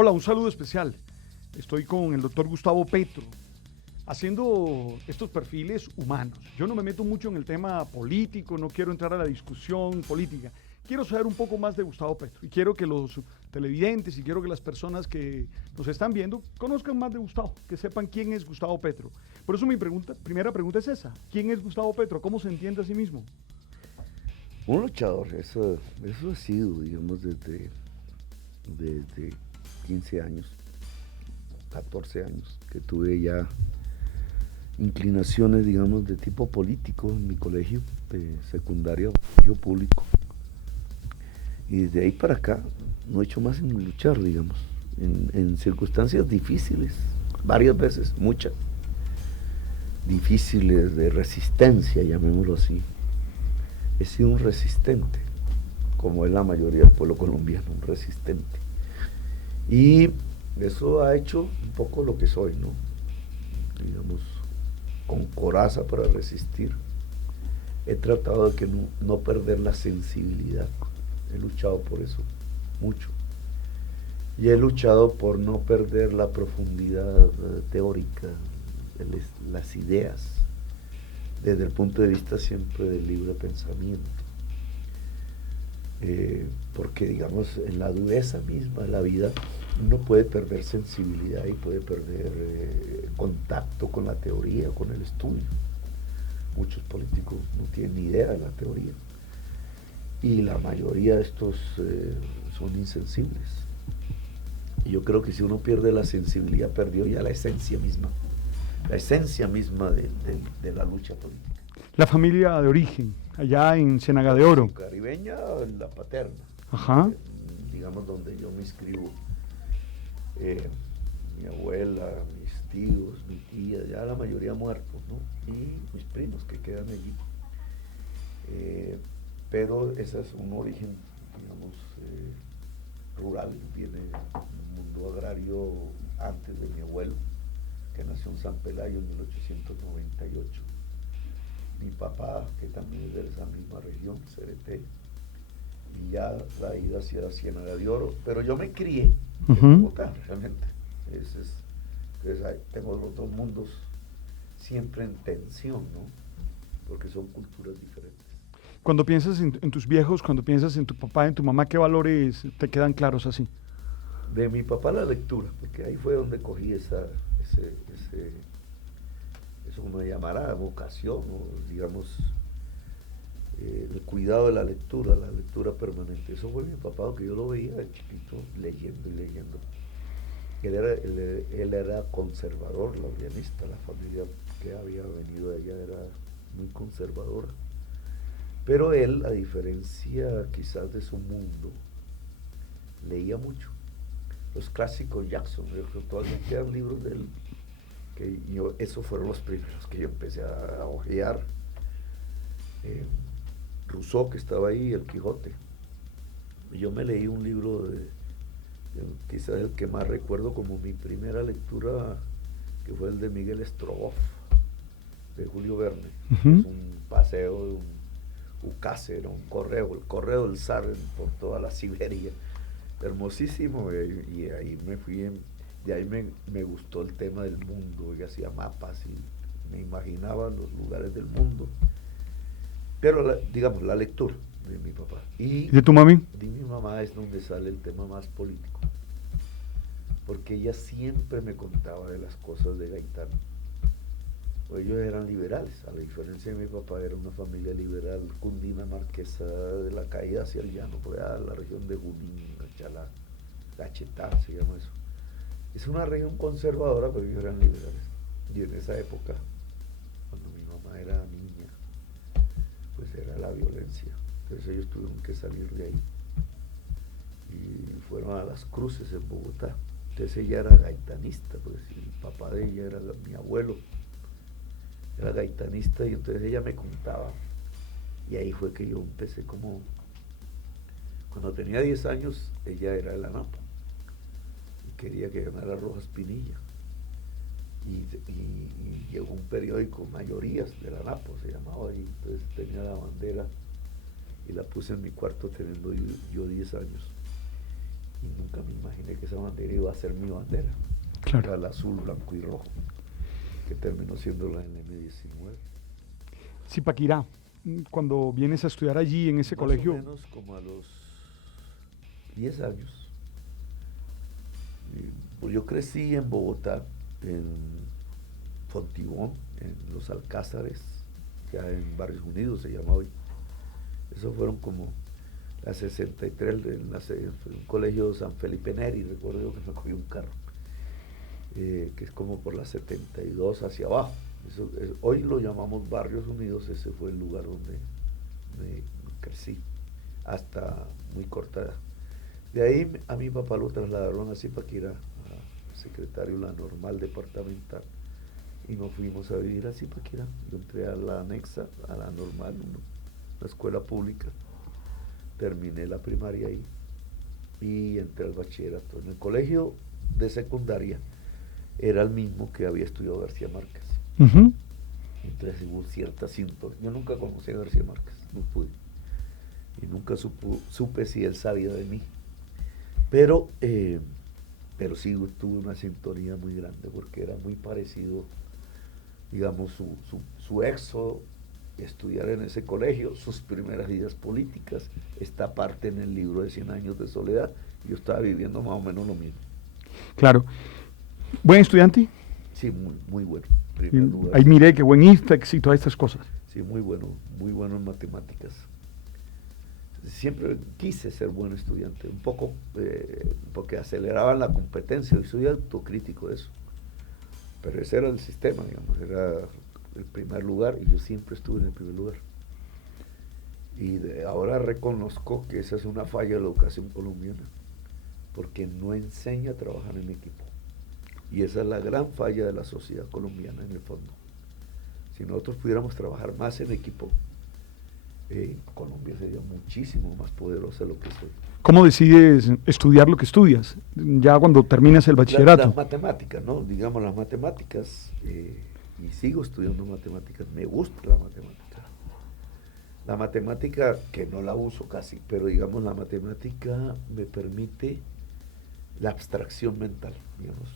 Hola, un saludo especial. Estoy con el doctor Gustavo Petro, haciendo estos perfiles humanos. Yo no me meto mucho en el tema político, no quiero entrar a la discusión política. Quiero saber un poco más de Gustavo Petro y quiero que los televidentes y quiero que las personas que nos están viendo conozcan más de Gustavo, que sepan quién es Gustavo Petro. Por eso mi primera pregunta es esa. ¿Quién es Gustavo Petro? ¿Cómo se entiende a sí mismo? Un luchador, eso ha sido, digamos, desde 15 años, 14 años, que tuve ya inclinaciones, digamos, de tipo político en mi colegio de secundaria, colegio público. Y desde ahí para acá no he hecho más en luchar, digamos, en circunstancias difíciles, varias veces, muchas, difíciles de resistencia, llamémoslo así. He sido un resistente, como es la mayoría del pueblo colombiano, un resistente. Y eso ha hecho un poco lo que soy, ¿no? Digamos, con coraza para resistir. He tratado de que no perder la sensibilidad. He luchado por eso, mucho. Y he luchado por no perder la profundidad teórica, las ideas, desde el punto de vista siempre del libre pensamiento. Porque digamos en la dureza misma de la vida uno puede perder sensibilidad y puede perder contacto con la teoría, con el estudio. Muchos políticos no tienen ni idea de la teoría y la mayoría de estos son insensibles. Y yo creo que si uno pierde la sensibilidad, perdió ya la esencia misma de la lucha política. La familia de origen, allá en Ciénaga de Oro. Caribeña, la paterna. Ajá. Digamos donde yo me inscribo. Mi abuela, mis tíos, mi tía, ya la mayoría muertos, ¿no? Y mis primos que quedan allí. Pero ese es un origen, digamos, rural, viene un mundo agrario antes de mi abuelo, que nació en San Pelayo en 1898. Mi papá, que también es de esa misma región, Cereté, y ya la ida hacia Ciénaga de Oro, pero yo me crié en Bogotá, realmente. Entonces tengo los dos mundos siempre en tensión, ¿no? Porque son culturas diferentes. Cuando piensas en tus viejos, cuando piensas en tu papá, en tu mamá, ¿qué valores te quedan claros así? De mi papá la lectura, porque ahí fue donde cogí eso como se llamará, vocación, o digamos, el cuidado de la lectura permanente. Eso fue mi papá, que yo lo veía de chiquito leyendo y leyendo. Él era conservador, laureanista, la familia que había venido de allá era muy conservadora. Pero él, a diferencia quizás de su mundo, leía mucho. Los clásicos Jackson, todavía quedan libros de él, que esos fueron los primeros que yo empecé a ojear. Rousseau, que estaba ahí, El Quijote. Yo me leí un libro quizás el que más recuerdo como mi primera lectura, que fue el de Miguel Strogoff, de Julio Verne. Es un paseo de un ucásero, un correo, el correo del zar por toda la Siberia. Hermosísimo, y ahí me fui, de ahí me gustó el tema del mundo, y hacía mapas y me imaginaba los lugares del mundo. Pero digamos, la lectura de mi papá. ¿Y de tu mami? De mi mamá es donde sale el tema más político. Porque ella siempre me contaba de las cosas de Gaitán. Ellos eran liberales, a la diferencia de mi papá, era una familia liberal, cundinamarquesa, de la caída hacia el llano, por allá, la región de Junín, Chalá, Cachetá, se llama eso. Es una región conservadora, pero ellos eran liberales. Y en esa época, cuando mi mamá era niña, pues era la violencia. Entonces ellos tuvieron que salir de ahí. Y fueron a Las Cruces en Bogotá. Entonces ella era gaitanista, pues el papá de ella era mi abuelo. Era gaitanista y entonces ella me contaba. Y ahí fue que yo empecé como... Cuando tenía 10 años, ella era de la Napo. Y quería que ganara Rojas Pinilla. Y llegó un periódico, Mayorías, de la Napo, se llamaba, y entonces tenía la bandera y la puse en mi cuarto teniendo yo 10 años. y nunca me imaginé que esa bandera iba a ser mi bandera. Claro. Era el azul, blanco y rojo, que terminó siendo la NM19. Zipaquirá, cuando vienes a estudiar allí en ese colegio. Más o menos como a los 10 años. Pues yo crecí en Bogotá, en Fontibón, en Los Alcázares, ya en Barrios Unidos se llama hoy. Esos fueron como las 63, en un colegio San Felipe Neri, recuerdo yo que me cogí un carro, que es como por la 72 hacia abajo. Hoy lo llamamos Barrios Unidos, ese fue el lugar donde crecí, hasta muy corta edad. De ahí a mi papá lo trasladaron a Zipaquirá, a secretario la normal departamental, y nos fuimos a vivir a Zipaquirá. Yo entré a la anexa, a la normal, una escuela pública, terminé la primaria ahí y entré al bachillerato. En el colegio de secundaria era el mismo que había estudiado García Márquez. Entonces hubo cierta sintonía. Yo nunca conocí a García Márquez, no pude. Y nunca supe si él sabía de mí. Pero sí tuve una sintonía muy grande porque era muy parecido, digamos, su éxodo, estudiar en ese colegio, sus primeras ideas políticas, esta parte en el libro de 100 años de soledad. Yo estaba viviendo más o menos lo mismo. Claro. ¿Buen estudiante? Sí, muy bueno. Primer lugar. Ahí miré que buen IFEX y todas estas cosas. Sí, muy bueno en matemáticas. Siempre quise ser buen estudiante, un poco porque aceleraban la competencia, y soy autocrítico de eso. Pero ese era el sistema, digamos, era el primer lugar y yo siempre estuve en el primer lugar. Y ahora reconozco que esa es una falla de la educación colombiana, porque no enseña a trabajar en equipo. Y esa es la gran falla de la sociedad colombiana en el fondo. Si nosotros pudiéramos trabajar más en equipo, Colombia sería muchísimo más poderosa de lo que soy. ¿Cómo decides estudiar lo que estudias? Ya cuando terminas el bachillerato. Las matemáticas, ¿no? Digamos, las matemáticas, y sigo estudiando matemáticas, me gusta la matemática. La matemática, que no la uso casi, pero digamos, la matemática me permite la abstracción mental, digamos.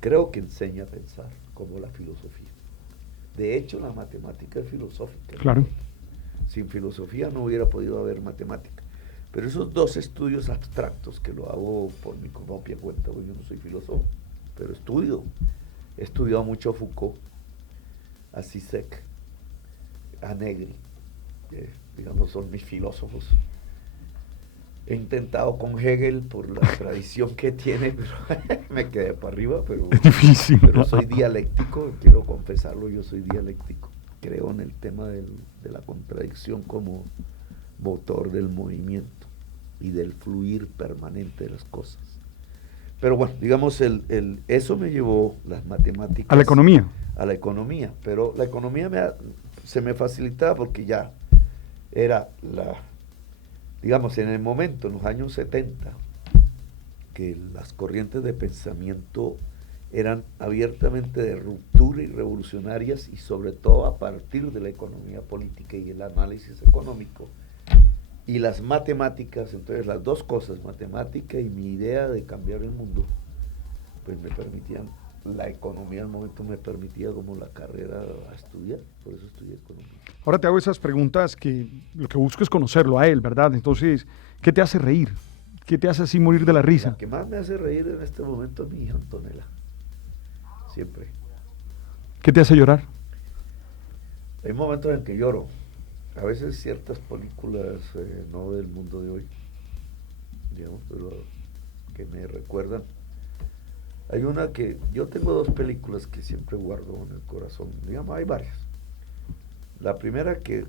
Creo que enseña a pensar, como la filosofía. De hecho, la matemática es filosófica. Claro. ¿No? Sin filosofía no hubiera podido haber matemática. Pero esos dos estudios abstractos, que lo hago por mi propia cuenta, porque yo no soy filósofo, pero he estudiado mucho a Foucault, a Zizek, a Negri, digamos, son mis filósofos. He intentado con Hegel por la tradición que tiene, pero me quedé para arriba, pero es difícil. Pero soy dialéctico, quiero confesarlo, yo soy dialéctico. Creo en el tema de la contradicción como motor del movimiento y del fluir permanente de las cosas. Pero bueno, digamos, eso me llevó las matemáticas. ¿A la economía? A la economía, pero la economía se me facilitaba porque ya era digamos, en el momento, en los años 70, que las corrientes de pensamiento eran abiertamente de ruptura y revolucionarias, y sobre todo a partir de la economía política y el análisis económico y las matemáticas. Entonces las dos cosas, matemática y mi idea de cambiar el mundo, pues me permitían, la economía al momento me permitía como la carrera a estudiar, por eso estudié economía. Ahora te hago esas preguntas que lo que busco es conocerlo a él, ¿verdad? Entonces, ¿qué te hace reír? ¿Qué te hace así morir de la risa? La que más me hace reír en este momento es mi hija Antonella. Siempre. ¿Qué te hace llorar? Hay momentos en que lloro. A veces ciertas películas, no del mundo de hoy, digamos, pero que me recuerdan. Hay una que, yo tengo dos películas que siempre guardo en el corazón, digamos, hay varias. La primera que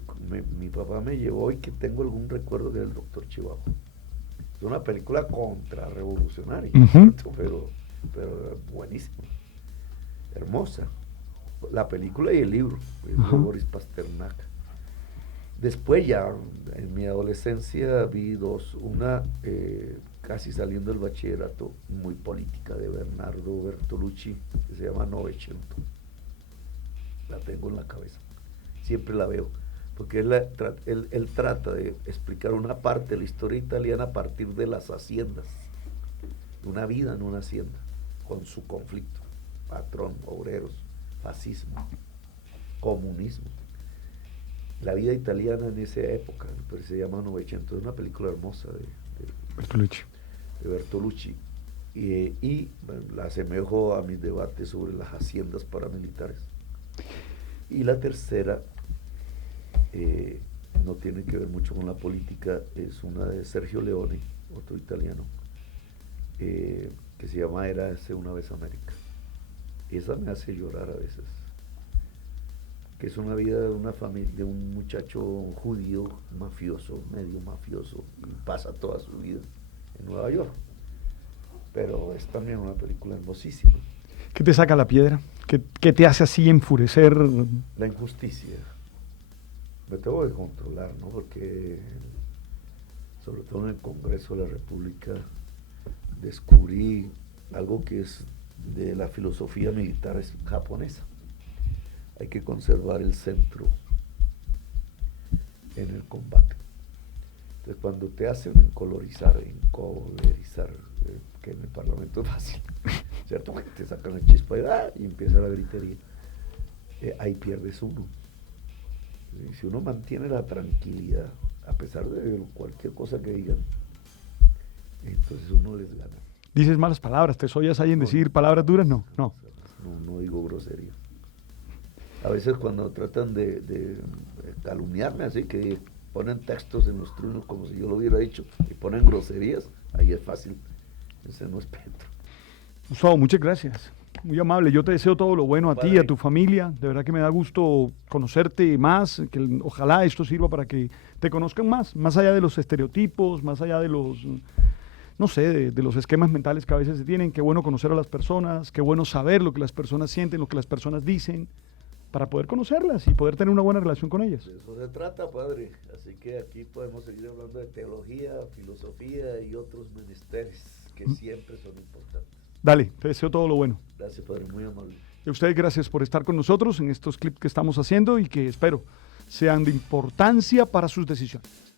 mi papá me llevó y que tengo algún recuerdo del Doctor Chihuahua. Es una película contrarrevolucionaria, pero buenísima, hermosa. La película y el libro, de Boris Pasternak. Después ya, en mi adolescencia, vi dos. Una, casi saliendo del bachillerato, muy política, de Bernardo Bertolucci, que se llama Novecento. La tengo en la cabeza. Siempre la veo, porque él trata de explicar una parte de la historia italiana a partir de las haciendas. una vida en una hacienda, con su conflicto, patrón, obreros, fascismo, comunismo. La vida italiana en esa época, pero se llama Novecento, es una película hermosa de Bertolucci. Y bueno, la asemejo a mis debates sobre las haciendas paramilitares. Y la tercera no tiene que ver mucho con la política, es una de Sergio Leone, otro italiano, que se llama Érase una vez América. Esa me hace llorar a veces, que es una vida de una familia, de un muchacho judío mafioso, medio mafioso, y pasa toda su vida en Nueva York. Pero es también una película hermosísima. ¿Qué te saca la piedra? ¿Qué te hace así enfurecer? La injusticia. Me tengo que controlar, ¿no? Porque, sobre todo en el Congreso de la República, descubrí algo que es de la filosofía militar japonesa. Hay que conservar el centro en el combate. Entonces, cuando te hacen encolerizar, que en el Parlamento es fácil, ¿cierto? Que te sacan la chispa y empieza la gritería. Ahí pierdes uno. Si uno mantiene la tranquilidad, a pesar de cualquier cosa que digan, entonces uno les gana. ¿Dices malas palabras? ¿Te oyes ahí en decir palabras duras? No. No digo grosería. A veces cuando tratan de calumniarme así, que ponen textos en los tribunos como si yo lo hubiera dicho, y ponen groserías, ahí es fácil. Ese no es Petro. Gustavo, muchas gracias. Muy amable. Yo te deseo todo lo bueno a ti, a tu familia. De verdad que me da gusto conocerte más, que ojalá esto sirva para que te conozcan más allá de los estereotipos, más allá de los, no sé, de los esquemas mentales que a veces se tienen. Qué bueno conocer a las personas, qué bueno saber lo que las personas sienten, lo que las personas dicen, para poder conocerlas y poder tener una buena relación con ellas. De eso se trata, padre. Así que aquí podemos seguir hablando de teología, filosofía y otros menesteres que siempre son importantes. Dale, te deseo todo lo bueno. Gracias, padre, muy amable. Y a ustedes gracias por estar con nosotros en estos clips que estamos haciendo y que espero sean de importancia para sus decisiones.